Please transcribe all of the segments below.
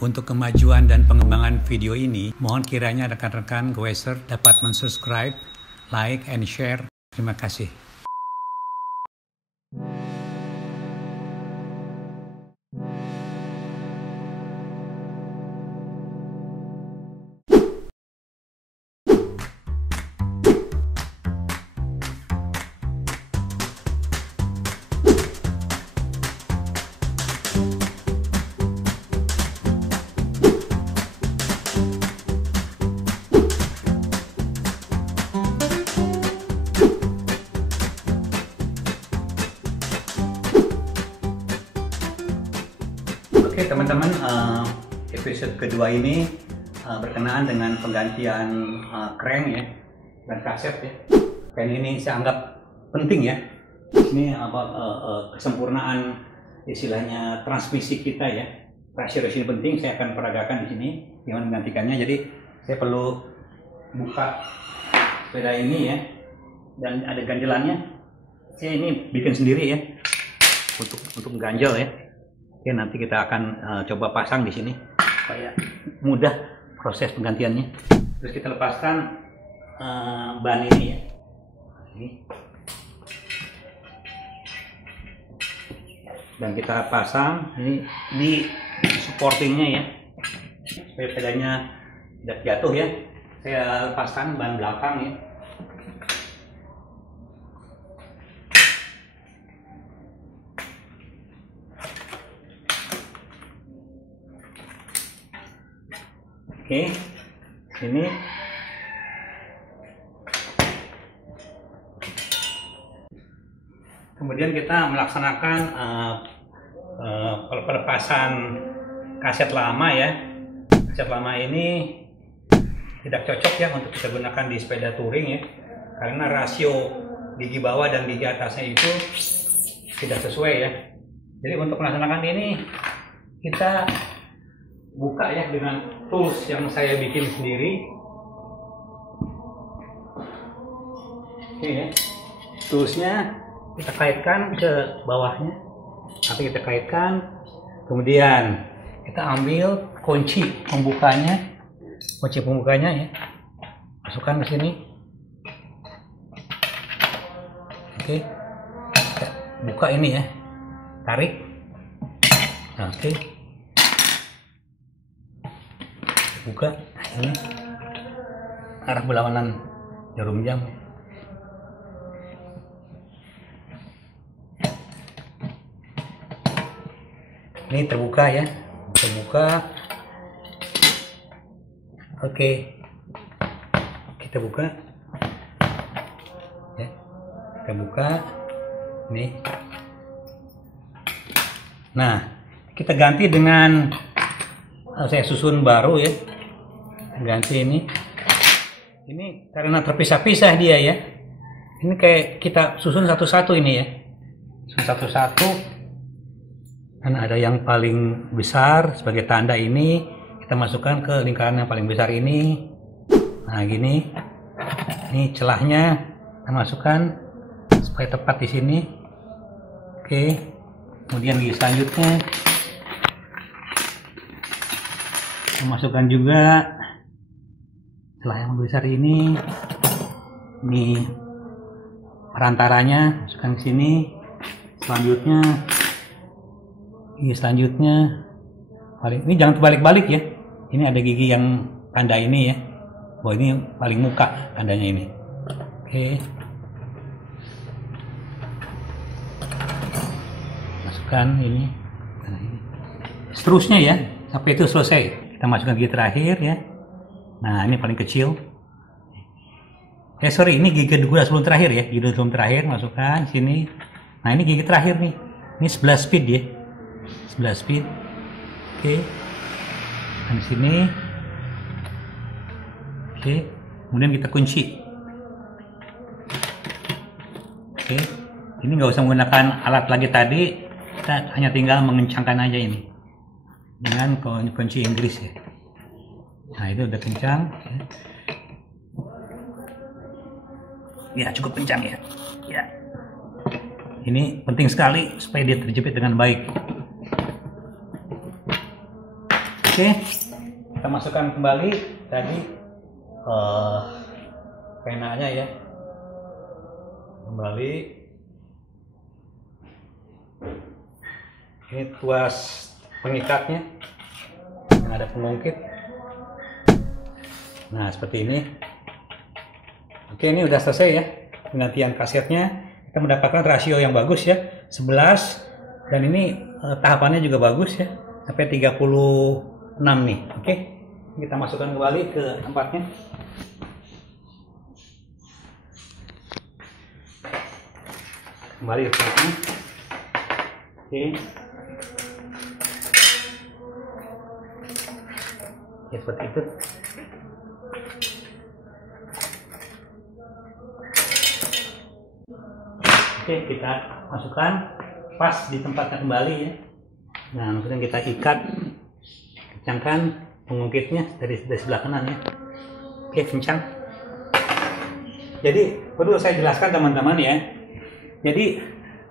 Untuk kemajuan dan pengembangan video ini, mohon kiranya rekan-rekan Goeser dapat mensubscribe, like, and share. Terima kasih. Oke teman-teman, episode kedua ini berkenaan dengan penggantian crank ya dan kaset ya. Crank ini saya anggap penting ya. Ini kesempurnaan istilahnya transmisi kita ya. Pressure ini penting. Saya akan peragakan di sini gimana menggantikannya. Jadi saya perlu buka sepeda ini ya, dan ada ganjelannya. Saya ini bikin sendiri ya untuk mengganjal ya. Oke, nanti kita akan coba pasang di sini supaya mudah proses penggantiannya. Terus kita lepaskan ban ini ya. Dan kita pasang ini di supportingnya ya, supaya pedanya tidak jatuh ya. Saya lepaskan ban belakang ya. Oke, ini kemudian kita melaksanakan pelepasan kaset lama ya. Kaset lama ini tidak cocok ya untuk kita gunakan di sepeda touring ya, karena rasio gigi bawah dan gigi atasnya itu tidak sesuai ya. Jadi untuk melaksanakan ini kita buka ya dengan tools yang saya bikin sendiri. Oke ya, toolsnya kita kaitkan ke bawahnya, tapi kita kaitkan, kemudian kita ambil kunci pembukanya ya, masukkan ke sini. Oke, kita buka ini ya, tarik. Oke, buka ini arah berlawanan jarum jam. Ini terbuka ya, terbuka. Oke, kita buka ya, kita buka nih. Nah, kita ganti dengan saya susun baru ya, ganti ini karena terpisah-pisah dia ya. Ini kayak kita susun satu-satu ini ya, susun satu-satu, dan ada yang paling besar sebagai tanda. Ini kita masukkan ke lingkaran yang paling besar ini. Nah gini, ini celahnya kita masukkan supaya tepat di sini. Oke, kemudian di selanjutnya masukkan juga celah yang besar ini perantaranya, masukkan ke sini. Selanjutnya ini jangan terbalik-balik ya, ini ada gigi yang tanda ini ya, bahwa ini paling muka tandanya ini. Oke, masukkan ini, seterusnya ya sampai itu selesai. Kita masukkan gigi terakhir ya. Nah ini paling kecil. Ini gigi kedua sebelum terakhir ya, gigi sebelum terakhir masukkan sini. Nah ini gigi terakhir nih. Ini 11 speed ya, 11 speed. Oke. Dan di sini. Oke. Kemudian kita kunci. Oke. Ini nggak usah menggunakan alat lagi tadi. Kita hanya tinggal mengencangkan aja ini dengan kunci Inggris ya. Nah itu udah kencang ya, cukup kencang ya. Ini penting sekali supaya dia terjepit dengan baik. Oke, Oke, kita masukkan kembali tadi penanya ya, kembali. Ini tuas pengikatnya yang ada pengungkit. Nah, seperti ini. Oke, ini udah selesai ya penggantian kasetnya. Kita mendapatkan rasio yang bagus ya, 11, dan ini tahapannya juga bagus ya, sampai 36 nih. Oke, kita masukkan kembali ke tempatnya. Kembali ke tempatnya. Oke. Ya, seperti itu. Oke, kita masukkan pas di tempatnya kembali ya. Nah, kemudian kita ikat, kencangkan pengungkitnya dari sebelah kanan ya. Oke, kencang. Jadi perlu saya jelaskan teman-teman ya. Jadi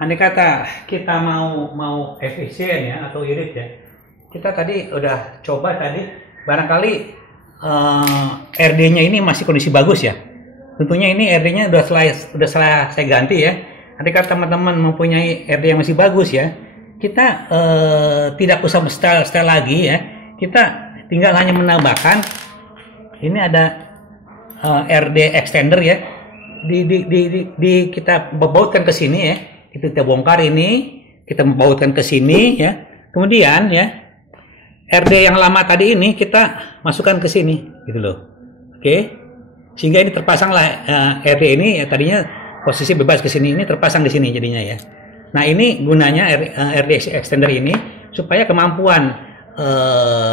andai kata kita mau efisien ya atau irit ya, kita tadi udah coba tadi. Barangkali RD-nya ini masih kondisi bagus ya. Tentunya ini RD-nya udah salah saya ganti ya. Andai kata teman-teman mempunyai RD yang masih bagus ya, kita tidak usah setel lagi ya. Kita tinggal hanya menambahkan. Ini ada RD extender ya. Kita bautkan ke sini ya. Kita bongkar ini, kita bautkan ke sini ya. Kemudian ya, RD yang lama tadi ini kita masukkan ke sini, gitu loh. Oke, sehingga ini terpasanglah RD ini ya, tadinya posisi bebas ke sini, ini terpasang di sini jadinya ya. Nah, ini gunanya RD extender ini supaya kemampuan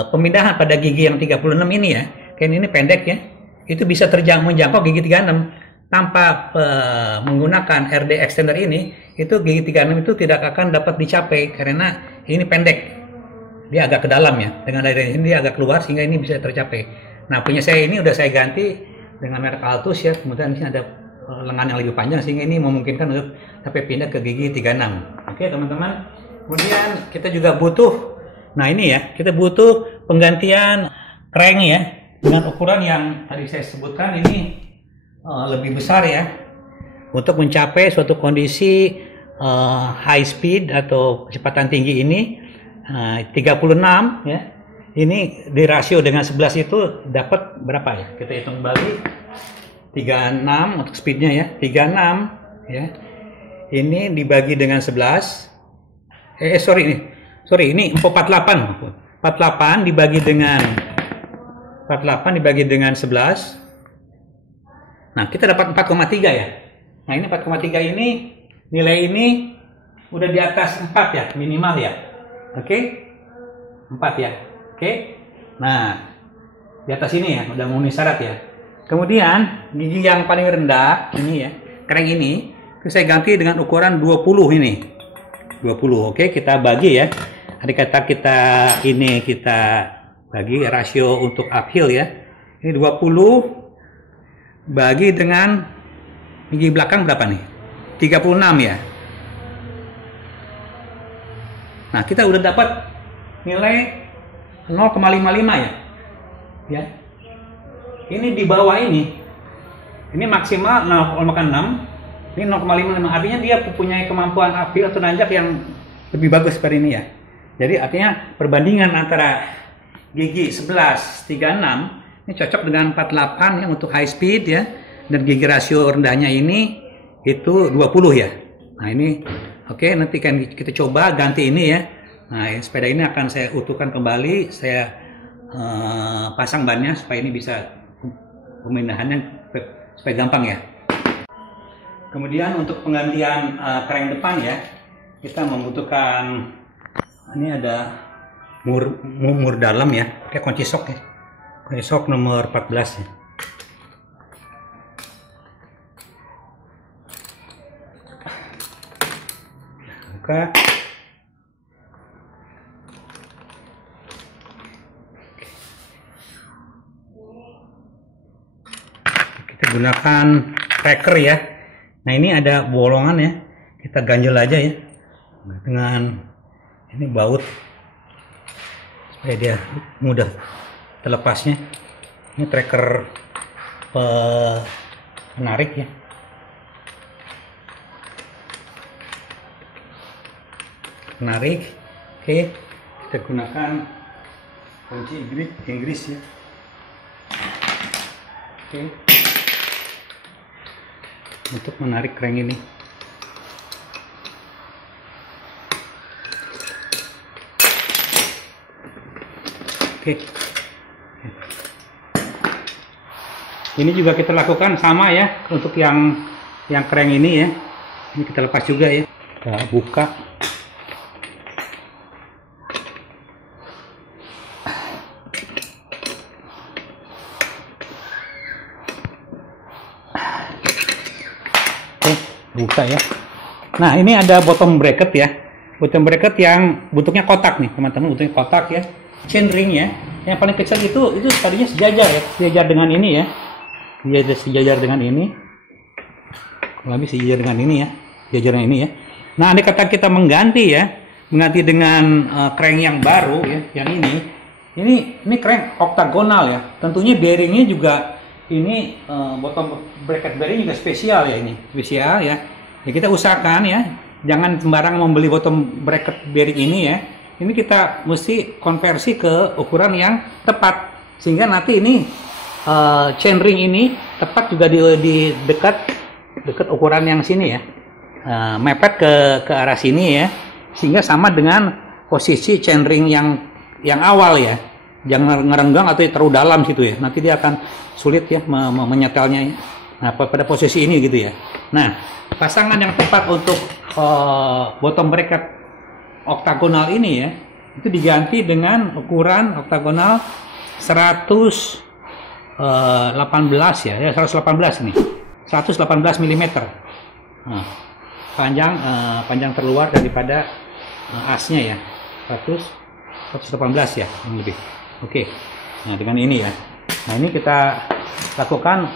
pemindahan pada gigi yang 36 ini ya, kayak ini pendek ya, itu bisa menjangkau gigi 36 tanpa menggunakan RD extender ini. Itu gigi 36 itu tidak akan dapat dicapai karena ini pendek. Dia agak ke dalam ya, dengan dari ini dia agak keluar sehingga ini bisa tercapai. Nah, punya saya ini udah saya ganti dengan merek Altus ya, kemudian di sini ada lengan yang lebih panjang sehingga ini memungkinkan untuk sampai pindah ke gigi 36. Oke teman-teman, kemudian kita juga butuh, nah ini ya, kita butuh penggantian crank ya, dengan ukuran yang tadi saya sebutkan ini lebih besar ya, untuk mencapai suatu kondisi high speed atau kecepatan tinggi ini. 36 ya, ini di rasio dengan 11 itu dapat berapa ya, kita hitung kembali. 36 untuk speednya ya, 36 ya, ini dibagi dengan 11, ini 48 dibagi dengan 11. Nah, kita dapat 4,3 ya. Nah, ini 4,3 ini nilai ini udah di atas 4 ya minimal ya. Oke, 4 ya. Oke, nah di atas ini ya udah memenuhi syarat ya. Kemudian gigi yang paling rendah ini ya, crank ini saya ganti dengan ukuran 20 ini. 20. Oke, kita bagi ya. Andai kata kita bagi rasio untuk uphill ya. Ini 20 bagi dengan gigi belakang berapa nih? 36 ya. Nah, kita udah dapat nilai 0,55 ya. Ya. Ini di bawah ini maksimal 0,6. Ini 0,55. Artinya dia mempunyai kemampuan uphill atau nanjak yang lebih bagus seperti ini ya. Jadi artinya perbandingan antara gigi 11, 36 ini cocok dengan 48 yang untuk high speed ya. Dan gigi rasio rendahnya ini itu 20 ya. Nah, ini oke, nanti kan kita coba ganti ini ya. Nah, sepeda ini akan saya utuhkan kembali, saya pasang bannya supaya ini bisa pemindahannya supaya gampang ya. Kemudian untuk penggantian crank depan ya, kita membutuhkan, ini ada mur dalam ya, pakai kunci sok ya, kunci sok nomor 14 ya. Buka. Kita gunakan cracker ya. Nah, ini ada bolongan ya. Kita ganjel aja ya. Dengan ini baut dia mudah terlepasnya. Ini tracker penarik ya. Penarik. Oke, kita gunakan kunci Inggris ya. Oke, untuk menarik crank ini. Oke. Ini juga kita lakukan sama ya untuk yang crank ini ya. Ini kita lepas juga ya. Kita buka. Oke, buka ya. Nah, ini ada bottom bracket ya. Bottom bracket yang bentuknya kotak nih, teman-teman, bentuknya kotak ya. Chain ring ya. Yang paling kecil itu tadinya sejajar ya, sejajar dengan ini ya. Dia sejajar dengan ini, lebih sejajar dengan ini ya, sejajar ini ya. Nah, andai kata kita mengganti dengan crank yang baru ya, yang ini crank oktagonal ya. Tentunya bearingnya juga ini bottom bracket bearing juga spesial ya, ini spesial ya. Ya kita usahakan ya, jangan sembarang membeli bottom bracket bearing ini ya. Ini kita mesti konversi ke ukuran yang tepat sehingga nanti ini chain ring ini tepat juga di dekat ukuran yang sini ya, mepet ke arah sini ya, sehingga sama dengan posisi chain ring yang awal ya, jangan ngerenggang atau terlalu dalam situ ya, nanti dia akan sulit ya menyetelnya ya. Nah, pada posisi ini gitu ya. Nah, pasangan yang tepat untuk bottom bracket oktagonal ini ya, itu diganti dengan ukuran oktagonal 118 ya, 118 nih, 118 mm. Nah, panjang terluar daripada asnya ya, 118 ya, yang lebih. Oke, nah dengan ini ya, nah ini kita lakukan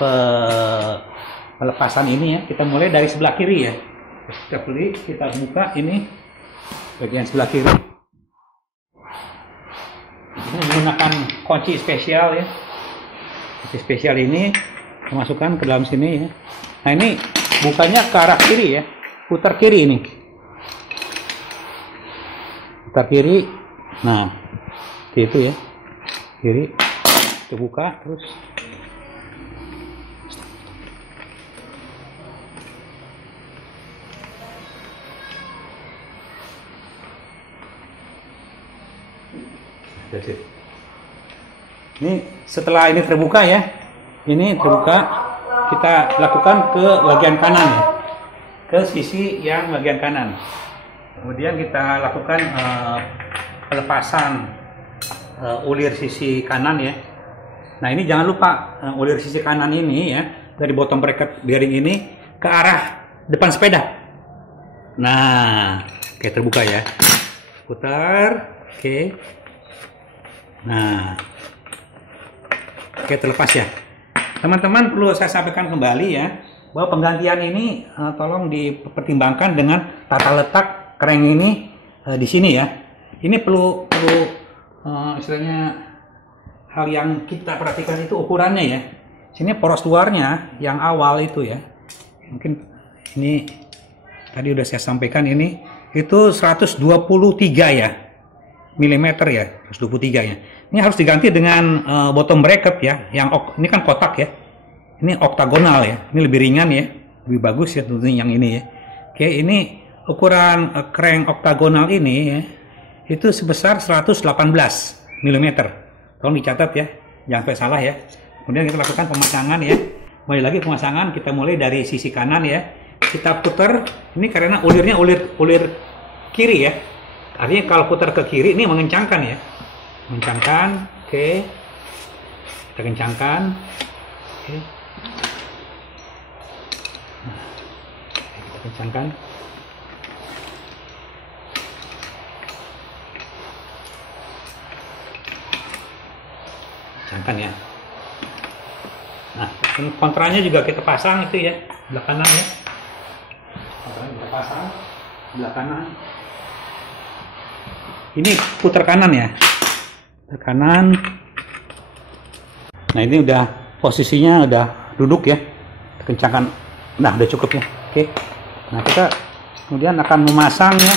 pelepasan ini ya. Kita mulai dari sebelah kiri ya, kita buka ini bagian sebelah kiri. Ini menggunakan kunci spesial ya. Kunci spesial ini dimasukkan ke dalam sini ya. Nah, ini bukanya ke arah kiri ya. Putar kiri ini. Putar kiri. Nah, itu ya. Kiri. Kita buka terus. Ini setelah ini terbuka ya, ini terbuka, kita lakukan ke bagian kanan ya, ke sisi yang bagian kanan. Kemudian kita lakukan pelepasan ulir sisi kanan ya. Nah, ini jangan lupa ulir sisi kanan ini ya, dari bottom bracket bearing ini ke arah depan sepeda. Nah, oke, terbuka ya, putar, oke. Nah, oke, terlepas ya. Teman-teman, perlu saya sampaikan kembali ya, bahwa penggantian ini tolong dipertimbangkan dengan tata letak crank ini di sini ya. Ini perlu istilahnya hal yang kita perhatikan itu ukurannya ya. Sini poros luarnya yang awal itu ya. Mungkin ini tadi udah saya sampaikan, ini itu 123 ya. Milimeter ya, 123 ya. Ini harus diganti dengan bottom bracket ya, yang ini kan kotak ya. Ini oktagonal ya. Ini lebih ringan ya, lebih bagus ya tentunya yang ini ya. Oke, ini ukuran crank oktagonal ini ya, itu sebesar 118 mm. Tolong dicatat ya, jangan sampai salah ya. Kemudian kita lakukan pemasangan ya. Mulai lagi pemasangan, kita mulai dari sisi kanan ya. Kita putar, ini karena ulirnya ulir kiri ya. Artinya kalau putar ke kiri ini mengencangkan ya, mengencangkan. Oke, kita kencangkan. Oke, nah, kita kencangkan. Kencangkan ya. Nah, ini kontranya juga kita pasang itu ya, sebelah kanan ya. Kontranya kita pasang sebelah kanan. Ini putar kanan ya. ke kanan. Nah ini udah posisinya udah duduk ya, kencangkan. Nah udah cukup ya. Oke. Nah kita kemudian akan memasang ya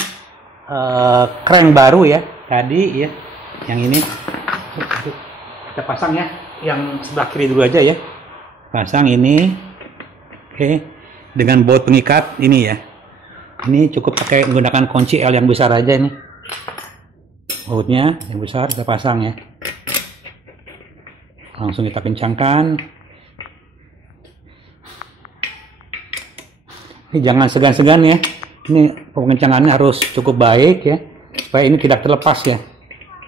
crank baru ya tadi ya, yang ini kita pasang ya, yang sebelah kiri dulu aja ya, pasang ini. Oke, dengan baut pengikat ini ya. Ini cukup pakai menggunakan kunci L yang besar aja ini. Bautnya yang besar kita pasang ya. Langsung kita kencangkan. Ini jangan segan-segan ya. Ini pengencangannya harus cukup baik ya, supaya ini tidak terlepas ya.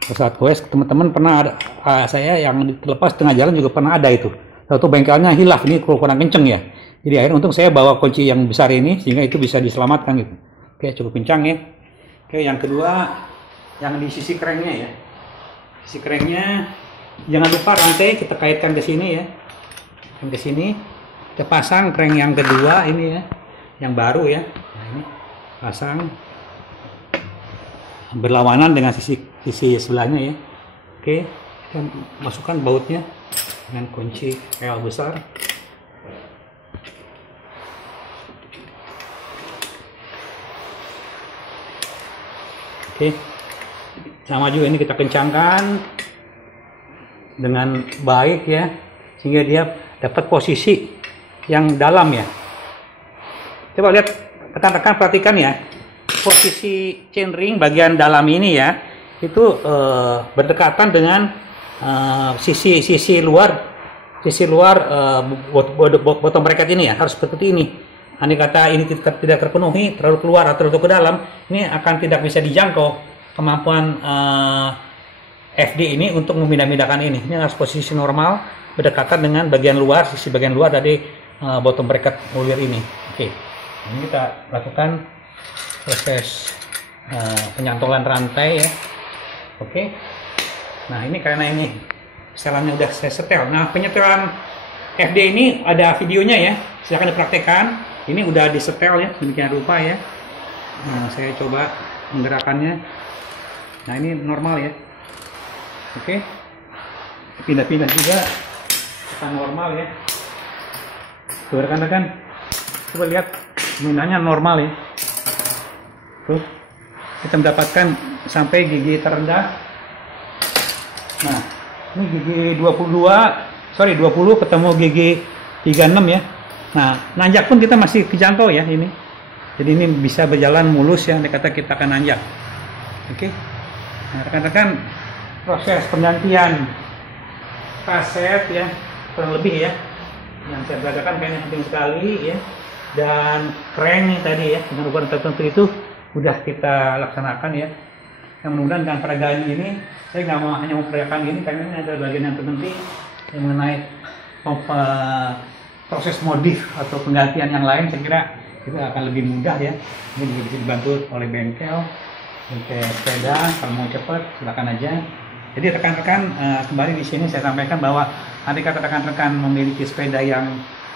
Saat goes, teman-teman pernah ada, saya yang terlepas tengah jalan juga pernah ada itu. Satu bengkelnya hilaf, ini kurang kenceng ya. Jadi akhirnya untung saya bawa kunci yang besar ini sehingga itu bisa diselamatkan gitu. Oke, cukup kencang ya. Oke, yang kedua yang di sisi cranknya ya. Sisi cranknya jangan lupa rantai kita kaitkan ke sini ya. Ke sini kita pasang crank yang kedua ini ya, yang baru ya. Nah, ini pasang berlawanan dengan sisi sebelahnya ya. Oke, kita masukkan bautnya dengan kunci L besar. Oke, sama juga ini kita kencangkan dengan baik ya, sehingga dia dapat posisi yang dalam ya. Coba lihat, rekan-rekan perhatikan ya, posisi chainring bagian dalam ini ya, itu berdekatan dengan sisi luar bottom bracket ini ya, harus seperti ini. Andai kata ini tidak terpenuhi, terlalu keluar atau terlalu ke dalam, ini akan tidak bisa dijangkau kemampuan FD ini untuk memindah-mindahkan ini. Ini harus posisi normal, berdekatan dengan bagian luar, sisi bagian luar dari bottom bracket mulir ini. Oke, ini kita lakukan proses penyantolan rantai ya. Oke, nah ini karena ini setelannya udah saya setel. Nah, penyetelan FD ini ada videonya ya, silahkan dipraktekkan. Ini udah disetel ya, sedemikian rupa ya. Nah, saya coba menggerakkannya. Nah, ini normal ya. Oke, pindah-pindah juga akan normal ya. Tuh rekan-rekan, coba lihat pemindahnya normal ya. Tuh, kita mendapatkan sampai gigi terendah. Nah, ini gigi 20 ketemu gigi 36 ya. Nah, nanjak pun kita masih kejangkau ya ini. Jadi ini bisa berjalan mulus ya, kata kita akan nanjak. Oke. Nah, rekan-rekan, proses penggantian kaset ya, kurang lebih ya. Yang saya peragakan kayaknya penting sekali ya. Dan crank tadi ya, dengan ukuran tertentu itu udah kita laksanakan ya. Yang mudah-mudahan dengan peragaan ini, saya nggak mau hanya memperagakan ini, karena ini ada bagian yang terpenting yang mengenai proses modif atau penggantian yang lain. Saya kira itu akan lebih mudah ya. Ini juga bisa dibantu oleh bengkel sepeda. Kalau mau cepat silakan aja. Jadi rekan-rekan, kembali di sini saya sampaikan bahwa ketika rekan-rekan memiliki sepeda yang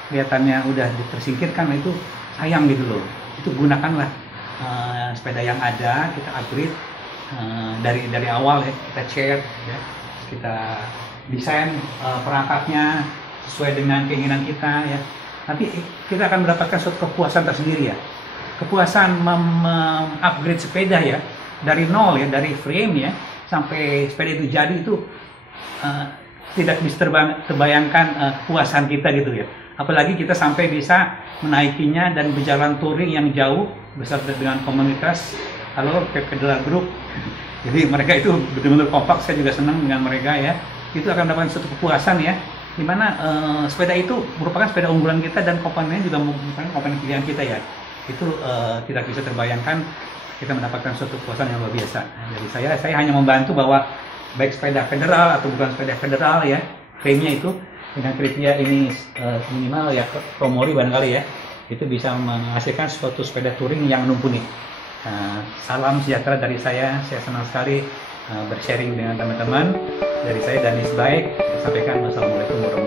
kelihatannya udah tersingkirkan, itu sayang gitu loh. Itu gunakanlah sepeda yang ada, kita upgrade dari awal ya, kita cat ya, kita desain perangkatnya sesuai dengan keinginan kita ya. Nanti kita akan mendapatkan suatu kepuasan tersendiri ya. Kepuasan upgrade sepeda ya, dari nol ya, dari frame ya sampai sepeda itu jadi, itu tidak bisa terbayangkan kepuasan kita gitu ya. Apalagi kita sampai bisa menaikinya dan berjalan touring yang jauh beserta dengan komunitas halo Pedal Group. Jadi mereka itu benar-benar kompak, saya juga senang dengan mereka ya. Itu akan mendapatkan suatu kepuasan ya, dimana sepeda itu merupakan sepeda unggulan kita dan komponennya juga merupakan komponen pilihan kita ya. Itu tidak bisa terbayangkan, kita mendapatkan suatu kepuasan yang luar biasa. Jadi saya hanya membantu bahwa baik sepeda federal atau bukan sepeda federal ya, frame-nya itu dengan kriteria ini minimal ya, Promori barangkali ya, itu bisa menghasilkan suatu sepeda touring yang mumpuni. Salam sejahtera dari saya senang sekali bersharing dengan teman-teman. Dari saya Danis Baik, sampaikan wassalamualaikum warahmatullahi wabarakatuh.